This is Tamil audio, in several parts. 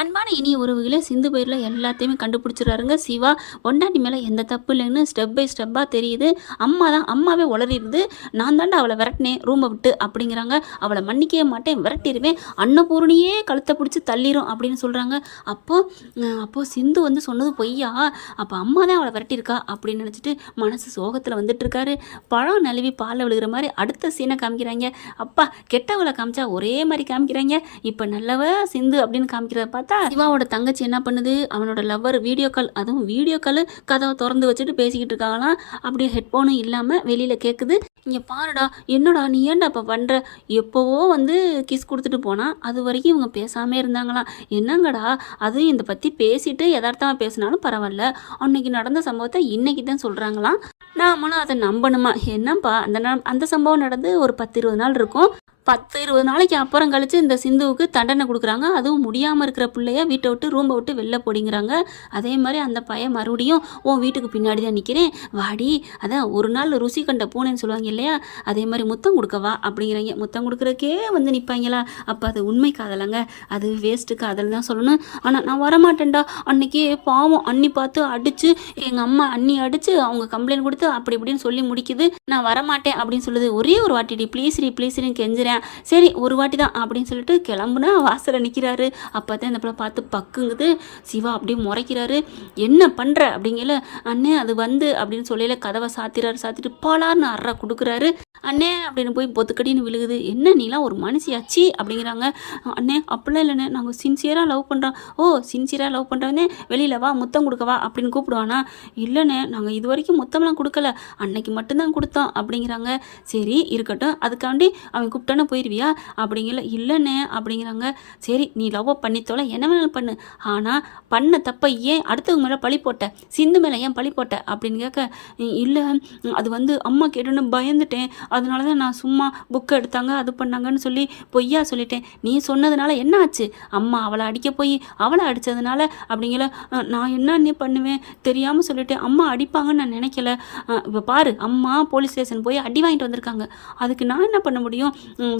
அன்பான இனிய உறவுகளே, சிந்து பயிரில் எல்லாத்தையுமே கண்டுபிடிச்சிடுறாருங்க சிவா. பொண்டாட்டி மேலே எந்த தப்பு இல்லைன்னு ஸ்டெப் பை ஸ்டெப்பாக தெரியுது. அம்மாவே உளறிடுது. நான் தாண்டா அவளை விரட்டினேன் ரூமை விட்டு அப்படிங்கிறாங்க. அவளை மன்னிக்கவே மாட்டேன், விரட்டிடுவேன், அன்னபூரணியே கழுத்தை பிடிச்சி தள்ளிடும் அப்படின்னு சொல்கிறாங்க. அப்போது சிந்து வந்து சொன்னது பொய்யா? அப்போ அம்மா தான் அவளை விரட்டியிருக்கா அப்படின்னு நினச்சிட்டு மனசு சோகத்தில் வந்துட்டுருக்காரு. பழம் நழுவி பாலில் விழுகிற மாதிரி அடுத்த சீனை காமிக்கிறாங்க. அப்பா கெட்டவளை காமிச்சா ஒரே மாதிரி காமிக்கிறாங்க. இப்போ நல்லவ சிந்து அப்படின்னு காமிக்கிறத பார்த்தா சிவாவோட தங்கச்சி என்ன பண்ணுது, அவனோட லவ்வர் வீடியோ கால், அதுவும் வீடியோ கால் கதவை திறந்து வச்சுட்டு பேசிக்கிட்டு இருக்காங்களாம். அப்படியே ஹெட்ஃபோனும் இல்லாமல் வெளியில் கேட்குது. இங்கே பாருடா, என்னடா நீ ஏன்டா இப்போ பண்ணுற? எப்போவோ வந்து கிஸ் கொடுத்துட்டு போனால் அது வரைக்கும் இவங்க பேசாமே இருந்தாங்களாம். என்னங்கடா அது, இதை பற்றி பேசிட்டு யதார்த்தமாக பேசினாலும் பரவாயில்ல, அன்னைக்கு நடந்த சம்பவத்தை இன்னைக்கு தான் சொல்கிறாங்களாம். நாமளும் அதை நம்பணுமா? என்னப்பா அந்த சம்பவம் நடந்து ஒரு 10-20 நாள் இருக்கும். 10-20 நாளைக்கு அப்புறம் கழிச்சு இந்த சிந்துவுக்கு தண்டனை கொடுக்குறாங்க. அதுவும் முடியாமல் இருக்கிற பிள்ளைய வீட்டை விட்டு ரூம்பை விட்டு வெளில போடிங்கிறாங்க. அதே மாதிரி அந்த பையன் மறுபடியும் உன் வீட்டுக்கு பின்னாடி தான் நிற்கிறேன், வாடி, அதான் ஒரு நாள் ருசி கண்ட பூனைன்னு சொல்லுவாங்க இல்லையா, அதே மாதிரி முத்தம் கொடுக்கவா அப்படிங்கிறாங்க. முத்தம் கொடுக்குறக்கே வந்து நிற்பாங்களா? அப்போ அது உண்மை காதலங்க, அது வேஸ்ட்டு காதல் தான் சொல்லணும். ஆனால் நான் வரமாட்டேன்டா, அன்னைக்கு பாவம் அண்ணி பார்த்து அடித்து, எங்கள் அம்மா அண்ணி அடித்து அவங்க கம்ப்ளைண்ட் கொடுத்து அப்படி இப்படின்னு சொல்லி முடிக்குது. நான் வரமாட்டேன் அப்படின்னு சொல்லுது. ஒரே ஒரு வாட்டிடி ப்ளீஸ்னு கெஞ்சுறேன். சரி ஒரு வாட்டி தான் அப்படின்னு சொல்லிட்டு கிளம்புனா வாசலில் நிற்கிறாரு. அப்போ தான் இந்த பிள்ளை பார்த்து பக்குங்குது. சிவா அப்படியே முறைக்கிறாரு. என்ன பண்ணுற அப்படிங்கல. அண்ணே அது வந்து அப்படின்னு சொல்லல கதவை சாத்திட்டு பாலார்னு அறா கொடுக்குறாரு. அண்ணே அப்படின்னு போய் பொத்துக்கடின்னு விழுகுது. என்ன நீலாம் ஒரு மனுஷியாச்சு அப்படிங்கிறாங்க. அண்ணே அப்படிலாம் இல்லைண்ணே, நாங்கள் சின்சியராக லவ் பண்ணுறோம். ஓ சின்சியராக லவ் பண்ணுறவனே வெளியில் வா முத்தம் கொடுக்கவா அப்படின்னு கூப்பிடுவானா? இல்லைண்ணே நாங்கள் இது வரைக்கும் முத்தம்லாம் கொடுக்கல, அன்னைக்கு மட்டும்தான் கொடுத்தோம் அப்படிங்கிறாங்க. சரி இருக்கட்டும், அதுக்காண்டி அவன் கூப்பிட்டானே போயிடுவியா அப்படிங்கல. இல்லைண்ணே அப்படிங்கிறாங்க. சரி நீ லவ் பண்ணித்தோல, என்ன வேணாலும் பண்ணு, ஆனால் பண்ண தப்பை ஏன் அடுத்தவங்க மேலே பழி போட்ட, சிந்து மேலே ஏன் பழி போட்ட அப்படின்னு கேட்க, இல்லை அது வந்து அம்மா கேட்டோன்னு பயந்துட்டேன், அதனால தான் நான் சும்மா புக்கை எடுத்தாங்க அது பண்ணாங்கன்னு சொல்லி பொய்யா சொல்லிட்டேன். நீ சொன்னதுனால என்ன ஆச்சு? அம்மா அவளை அடிக்க போய் அவளை அடித்ததுனால அப்படிங்கல. நான் என்ன பண்ணுவேன், தெரியாமல் சொல்லிட்டேன், அம்மா அடிப்பாங்கன்னு நான் நினைக்கல. இப்போ பாரு அம்மா போலீஸ் ஸ்டேஷன் போய் அடி வாங்கிட்டு வந்திருக்காங்க, அதுக்கு நான் என்ன பண்ண முடியும்?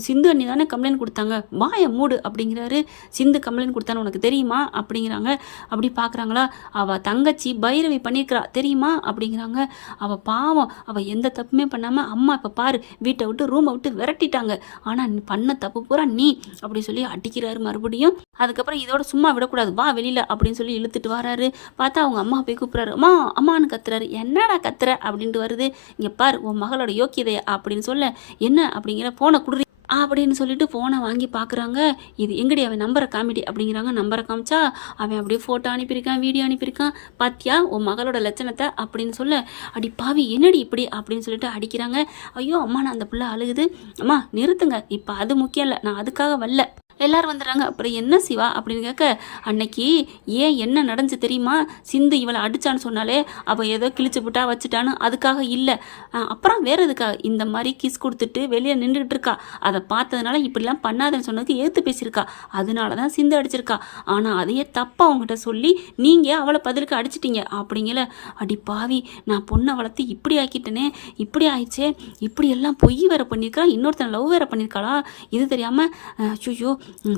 சிந்து அண்ணி தானே கம்ப்ளைண்ட் கொடுத்தாங்க, வாய மூடு அப்படிங்கிறாரு. சிந்து கம்ப்ளைண்ட் கொடுத்தான்னு உனக்கு தெரியுமா அப்படிங்கிறாங்க. அப்படி பார்க்குறாங்களா, அவள் தங்கச்சி பைரவி பண்ணியிருக்கிறா தெரியுமா அப்படிங்கிறாங்க. அவள் பாவம், அவள் எந்த தப்புமே பண்ணாமல் அம்மா இப்போ பாரு வீட்டை விட்டு ரூமை விட்டு விரட்டிட்டாங்க, ஆனால் நீ பண்ண தப்பு பூரா நீ அப்படி சொல்லி அடிக்கிறாரு மறுபடியும். அதுக்கப்புறம் இதோட சும்மா விடக்கூடாது, வா வெளியில் அப்படின்னு சொல்லி இழுத்துட்டு வராரு. பார்த்தா அவங்க அம்மா போய் கூப்பிட்றாரு. அம்மான்னு கத்துறாரு. என்னடா கத்துற அப்படின்ட்டு வருது. இங்கே பார் உன் மகளோட யோக்கியதையா அப்படின்னு சொல்ல, என்ன அப்படிங்கிற ஃபோனை குடுறி அப்படின்னு சொல்லிட்டு ஃபோனை வாங்கி பார்க்குறாங்க. இது எங்கடி அவன் நம்பரை காமிடி அப்படிங்கிறாங்க. நம்பரை காமிச்சா அவன் அப்படியே ஃபோட்டோ அனுப்பியிருக்கான், வீடியோ அனுப்பியிருக்கான். பாத்தியா உன் மகளோட லட்சணத்தை அப்படின்னு சொல்ல, அடி பாவி என்னடி இப்படி அப்படின்னு சொல்லிட்டு அடிக்கிறாங்க. ஐயோ அம்மா நான் அந்த பிள்ளை அழுகுது. அம்மா நிறுத்துங்க, இப்போ அது முக்கியம் இல்லை, நான் அதுக்காக வரல. எல்லாரும் வந்துடுறாங்க. அப்புறம் என்ன சிவா அப்படின்னு கேட்க, அன்னைக்கு ஏன் என்ன நடந்துச்சு தெரியுமா? சிந்து இவளை அடித்தான்னு சொன்னாலே அவள் ஏதோ கிழிச்சு விட்டா வச்சுட்டான்னு அதுக்காக இல்லை, அப்புறம் வேறு எதுக்காக இந்த மாதிரி கிஸ் கொடுத்துட்டு வெளியே நின்றுக்கிட்டு இருக்கா, அதை பார்த்ததுனால இப்படிலாம் பண்ணாதன்னு சொன்னதுக்கு ஏற்று பேசியிருக்கா, அதனால தான் சிந்து அடிச்சிருக்கா. ஆனால் அதையே தப்பாக அவங்ககிட்ட சொல்லி நீங்கள் அவளை பதிலுக்கு அடிச்சிட்டிங்க அப்படிங்கல. அடி பாவி, நான் பொண்ணை வளர்த்து இப்படி ஆக்கிட்டேனே, இப்படி ஆயிடுச்சே, இப்படி எல்லாம் பொய் வேற பண்ணியிருக்கா, இன்னொருத்தன் லவ் வேற பண்ணியிருக்காளா, இது தெரியாமல் ஐயோ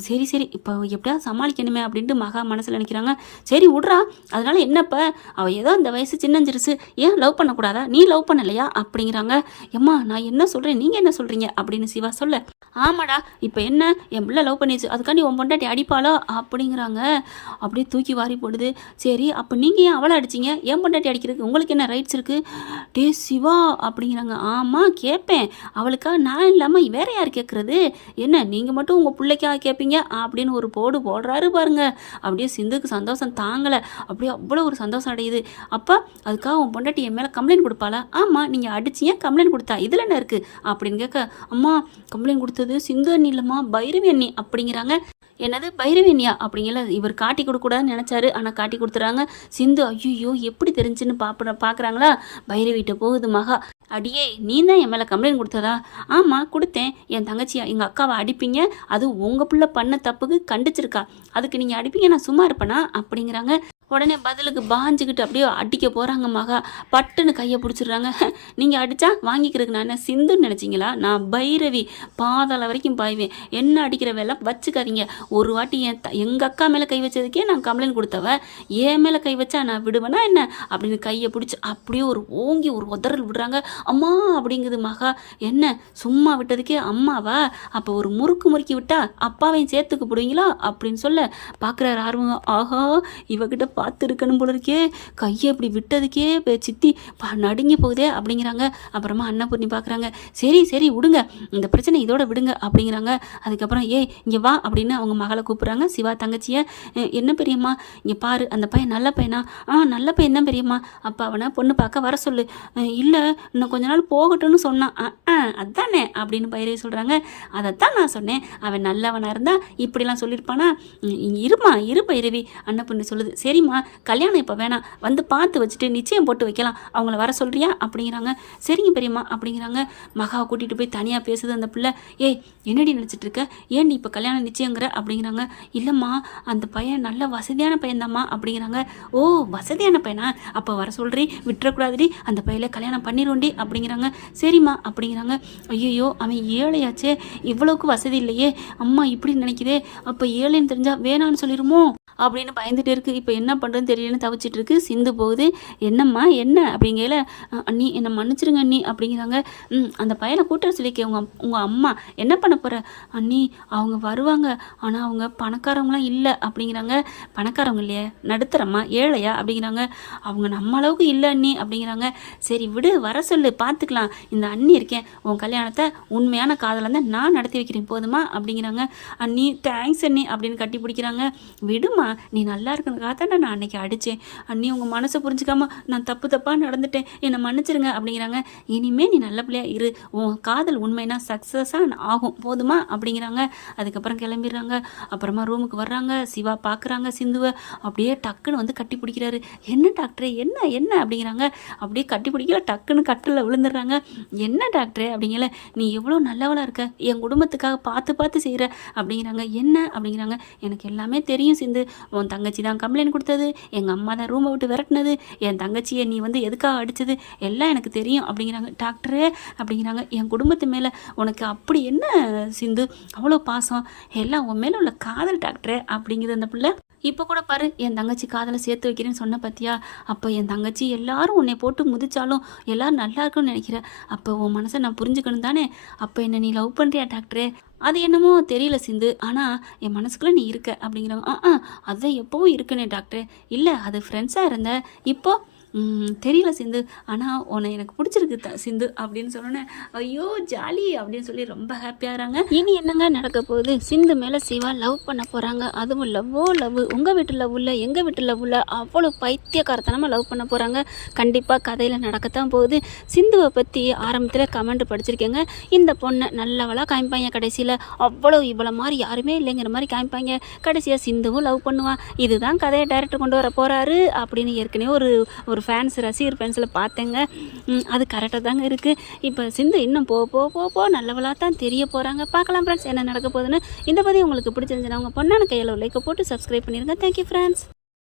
சரி இப்போ எப்படியாவது சமாளிக்கணுமே அப்படின்ட்டு மகா மனசில் நினைக்கிறாங்க. சரி விட்றா, அதனால என்னப்போ, அவள் ஏதோ இந்த வயசு சின்னஞ்சிருசு, ஏன் லவ் பண்ணக்கூடாதா, நீ லவ் பண்ணலையா அப்படிங்கிறாங்க. எம்மா நான் என்ன சொல்கிறேன் நீங்கள் என்ன சொல்கிறீங்க அப்படின்னு சிவா சொல்ல, ஆமாடா இப்போ என்ன என் பிள்ளை லவ் பண்ணிடுச்சு, அதுக்காண்டி உன் பொண்டாட்டி அடிப்பாளோ அப்படிங்கிறாங்க. அப்படியே தூக்கி வாரி போடுது. சரி அப்போ நீங்கள் ஏன் அவளை அடிச்சிங்க, என் பொண்டாட்டி அடிக்கிறதுக்கு உங்களுக்கு என்ன ரைட்ஸ் இருக்குது? டே சிவா அப்படிங்கிறாங்க. ஆமாம் கேட்பேன், அவளுக்காக நான் இல்லாமல் வேற யார் கேட்குறது, என்ன நீங்கள் மட்டும் உங்கள் பிள்ளைக்காக கேட்பீங்க அப்படின்னு ஒரு போடுறாரு பாருங்க. அப்படியே சிந்துக்கு சந்தோஷம் தாங்கலை, அப்படியே அவ்வளோ ஒரு சந்தோஷம் அடையுது. அப்போ அதுக்காக உன் பொண்டாட்டி என் மேலே கம்ப்ளைண்ட் கொடுப்பாளா? ஆமாம் நீங்கள் அடிச்சிங்க கம்ப்ளைண்ட் கொடுத்தா, இதில் என்ன இருக்குது அப்படின்னு கேட்க, அம்மா கம்ப்ளைண்ட் கொடுத்தது சிந்து அண்ணி இல்லைம்மா பைரவி அண்ணி அப்படிங்கிறாங்க. என்னது பைரவி அண்ணியா அப்படிங்கல. இவர் காட்டி கொடுக்கூடாதுன்னு நினச்சாரு, ஆனால் காட்டி கொடுத்துறாங்க. சிந்து ஐயோ எப்படி தெரிஞ்சுன்னு பார்க்குறாங்களா. பைரவிட்ட போகுது மகா. அடியே நீ தான் என் மேலே கம்ப்ளைண்ட் கொடுத்ததா? ஆமாம் கொடுத்தேன், என் தங்கச்சியா எங்கள் அக்காவை அடிப்பீங்க, அது உங்கள் பிள்ளை பண்ண தப்புக்கு கண்டிச்சிருக்கா, அதுக்கு நீங்கள் அடிப்பீங்க, நான் சும்மா இருப்பேனா அப்படிங்கிறாங்க. உடனே பதிலுக்கு பாஞ்சுக்கிட்டு அப்படியே அடிக்க போகிறாங்க மகா. பட்டுன்னு கையை பிடிச்சிடுறாங்க. நீங்கள் அடித்தா வாங்கிக்கிறதுக்கு நான் என்ன சிந்துன்னு நினச்சிங்களா? நான் பைரவி, பாதாள வரைக்கும் பாய்வேன். என்ன அடிக்கிற வேலை வச்சுக்காதீங்க. ஒரு வாட்டி எங்கள் அக்கா மேலே கை வச்சதுக்கே நான் கம்ப்ளைண்ட் கொடுத்தவ, என் மேலே கை வச்சா நான் விடுவேனா என்ன அப்படின்னு கையை பிடிச்சி அப்படியே ஒரு ஓங்கி ஒரு உதறல் விடுறாங்க. அம்மா அப்படிங்குது மகா. என்ன சும்மா விட்டதுக்கே அம்மாவா? அப்போ ஒரு முறுக்கி விட்டா அப்பாவையும் சேர்த்து கூப்பிடுவீங்களா அப்படின்னு சொல்ல பார்க்குறாரு ஆர்வம். ஆஹா, இவகிட்ட பார்த்து இருக்கணும் போல இருக்கே, கையை இப்படி விட்டதுக்கே சித்தி நடுங்கி போகுதே அப்படிங்கிறாங்க. அப்புறமா அன்னபூர்ணி பார்க்குறாங்க. சரி சரி விடுங்க, இந்த பிரச்சனை இதோட விடுங்க அப்படிங்கிறாங்க. அதுக்கப்புறம் இங்கே வா அப்படின்னு அவங்க மகளை கூப்பிட்றாங்க, சிவா தங்கச்சியை. என்ன பெரியம்மா, இங்கே பாரு, அந்த பையன் நல்ல பையனா? நல்ல பையன் தான் பெரியம்மா. அப்போ அவனை பொண்ணு பார்க்க வர சொல்லு. இல்லை இன்னும் கொஞ்ச நாள் போகட்டும்னு சொன்னான். அதானே அப்படின்னு பைரவி சொல்கிறாங்க. அதைத்தான் நான் சொன்னேன், அவன் நல்லவனாக இருந்தால் இப்படிலாம் சொல்லியிருப்பானா? இருமா இரு பைரவி, அன்னபூர்ணி சொல்லுது. சரிம்மா, கல்யாணம் இப்போ வேணாம், வந்து பார்த்து வச்சுட்டு நிச்சயம் போட்டு வைக்கலாம், அவங்கள வர சொல்கிறியா அப்படிங்கிறாங்க. சரிங்க பெரியம்மா அப்படிங்கிறாங்க. மகாவை கூட்டிகிட்டு போய் தனியாக பேசுது அந்த பிள்ளை. என்னடி நினச்சிட்டு இருக்க, ஏன்டி இப்போ கல்யாணம் நிச்சயங்கிற அப்படிங்கிறாங்க. இல்லைம்மா, அந்த பையன் நல்ல வசதியான பையன்தாம்மா அப்படிங்கிறாங்க. ஓ வசதியான பையனா, அப்போ வர சொல்கிறி, விட்டுறக்கூடாதுடி, அந்த பையில கல்யாணம் பண்ணிடுவோண்டி அப்படிங்கிறாங்க. சரிம்மா அப்படிங்கிறாங்க. ஐயோ அவன் ஏழையாச்சே, இவ்வளோக்கு வசதி இல்லையே, அம்மா இப்படி நினைக்குதே, அப்போ ஏழைன்னு தெரிஞ்சால் வேணான்னு சொல்லிடுமோ அப்படின்னு பயந்துகிட்டே இருக்குது. இப்போ என்ன பண்ணுறதுன்னு தெரியலன்னு தவிச்சிட்டு இருக்கு. சிந்து போகுது. என்னம்மா என்ன அப்படிங்கல, அண்ணி என்னை மன்னிச்சிருங்க அண்ணி அப்படிங்கிறாங்க. அந்த பையனை கூட்ட சொல்லிக்க, உங்கள் அம்மா என்ன பண்ண போகிற? அண்ணி அவங்க வருவாங்க, ஆனால் அவங்க பணக்காரவங்களாம் இல்லை அப்படிங்கிறாங்க. பணக்காரவங்க இல்லையா, நடுத்தரம்மா, ஏழையா அப்படிங்கிறாங்க. அவங்க நம்ம அளவுக்கு இல்லை அண்ணி அப்படிங்கிறாங்க. சரி விடு, வர சொல்லு, பார்த்துக்கலாம், இந்த அண்ணி இருக்கேன், உன் கல்யாணத்தை உண்மையான காதலை தான் நான் நடத்தி வைக்கிறேன் போதுமா அப்படிங்கிறாங்க. அண்ணி தேங்க்ஸ் அண்ணி அப்படின்னு கட்டி பிடிக்கிறாங்க. விடுமா, நீ நல்லா இருக்கணுக்காக தான் நான் அன்னைக்கு அடித்தேன் அண்ணி, உங்கள் மனசை புரிஞ்சுக்காம நான் தப்பாக நடந்துட்டேன், என்னை மன்னிச்சிருங்க அப்படிங்கிறாங்க. இனிமே நீ நல்ல பிள்ளையா இரு, உன் காதல் உண்மைனா சக்ஸஸாக ஆகும் போதுமா அப்படிங்கிறாங்க. அதுக்கப்புறம் கிளம்பிடுறாங்க. அப்புறமா ரூமுக்கு வர்றாங்க. சிவா பார்க்குறாங்க சிந்துவை. அப்படியே டக்குன்னு வந்து கட்டி பிடிக்கிறாரு. என்ன டாக்டரே, என்ன என்ன அப்படிங்கிறாங்க. அப்படியே கட்டி பிடிக்கல, டக்குன்னு கட்டில் விழுந்துடுறாங்க. என்ன டாக்டரே அப்படிங்கல, நீ எவ்வளோ நல்லவளாக இருக்க, என் குடும்பத்துக்காக பார்த்து செய்கிற அப்படிங்கிறாங்க. என்ன அப்படிங்கிறாங்க. எனக்கு எல்லாமே தெரியும் சிந்து, உன் தங்கச்சி தான் கம்ப்ளைண்ட் கொடுத்தது, எங்கள் அம்மா தான் ரூமை விட்டு விரட்டினது, என் தங்கச்சியை நீ வந்து எதுக்காக அடித்தது எல்லாம் எனக்கு தெரியும் அப்படிங்கிறாங்க. டாக்டரே அப்படிங்கிறாங்க. என் குடும்பத்து மேலே உனக்கு அப்படி என்ன சிந்து அவ்வளோ பாசம், எல்லாம் உன் மேலே உள்ள காதல் டாக்டரே அப்படிங்குது அந்த பிள்ளை. இப்போ கூட பாரு, என் தங்கச்சி காதலை சேர்த்து வைக்கிறேன்னு சொன்ன பார்த்தியா, அப்போ என் தங்கச்சி எல்லாரும் உன்னை போட்டு முதிச்சாலும் எல்லாரும் நல்லா இருக்குன்னு நினைக்கிறேன், அப்போ உன் மனசை நான் புரிஞ்சுக்கணும் தானே, அப்போ என்ன நீ லவ் பண்ணுறியா டாக்டரே? அது என்னமோ தெரியல சிந்து, ஆனால் என் மனசுக்குள்ளே நீ இருக்க அப்படிங்கிறாங்க. அதுதான் எப்போவும் இருக்குனே டாக்டரே. இல்லை அது ஃப்ரெண்ட்ஸாக இருந்த, இப்போ தெரியல சிந்து, ஆனால் உன்னை எனக்கு பிடிச்சிருக்கு சிந்து அப்படின்னு சொன்னோன்னே ஐயோ ஜாலி அப்படின்னு சொல்லி ரொம்ப ஹாப்பியாகிறாங்க. இனி என்னங்க நடக்க போகுது? சிந்து மேலே சிவா லவ் பண்ண போகிறாங்க. அதுவும் லவ், உங்கள் வீட்டு லவ் இல்லை, எங்கள் வீட்டு லவ் இல்லை, அவ்வளோ பைத்தியக்காரத்தனமாக லவ் பண்ண போகிறாங்க. கண்டிப்பாக கதையில் நடக்கத்தான் போகுது. சிந்துவை பற்றி ஆரம்பத்தில் கமெண்ட் படிச்சிருக்கேங்க. இந்த பொண்ணை நல்லவளாக காமிப்பாங்க, கடைசியில் அவ்வளோ இவ்வளோ மாதிரி யாருமே இல்லைங்கிற மாதிரி காமிப்பாங்க, கடைசியாக சிந்துவும் லவ் பண்ணுவான். இதுதான் கதையை டைரக்டர் கொண்டு வர போகிறாரு அப்படின்னு ஏற்கனவே ஒரு ரசிகர் ஃபேன்ஸில் பார்த்தேங்க. அது கரெக்டாக தாங்க இருக்குது. இப்போ சிந்து இன்னும் போ நல்லவளாக தான் தெரிய போகிறாங்க. பார்க்கலாம் ஃப்ரெண்ட்ஸ் என்ன நடக்க போகுதுன்னு. இந்த பதிவு உங்களுக்கு பிடிச்சிருந்துச்சுன்னா உங்கள் பொண்ணான கையில் லைக்கை போட்டு சப்ஸ்கிரைப் பண்ணிடுங்க. Thank you friends.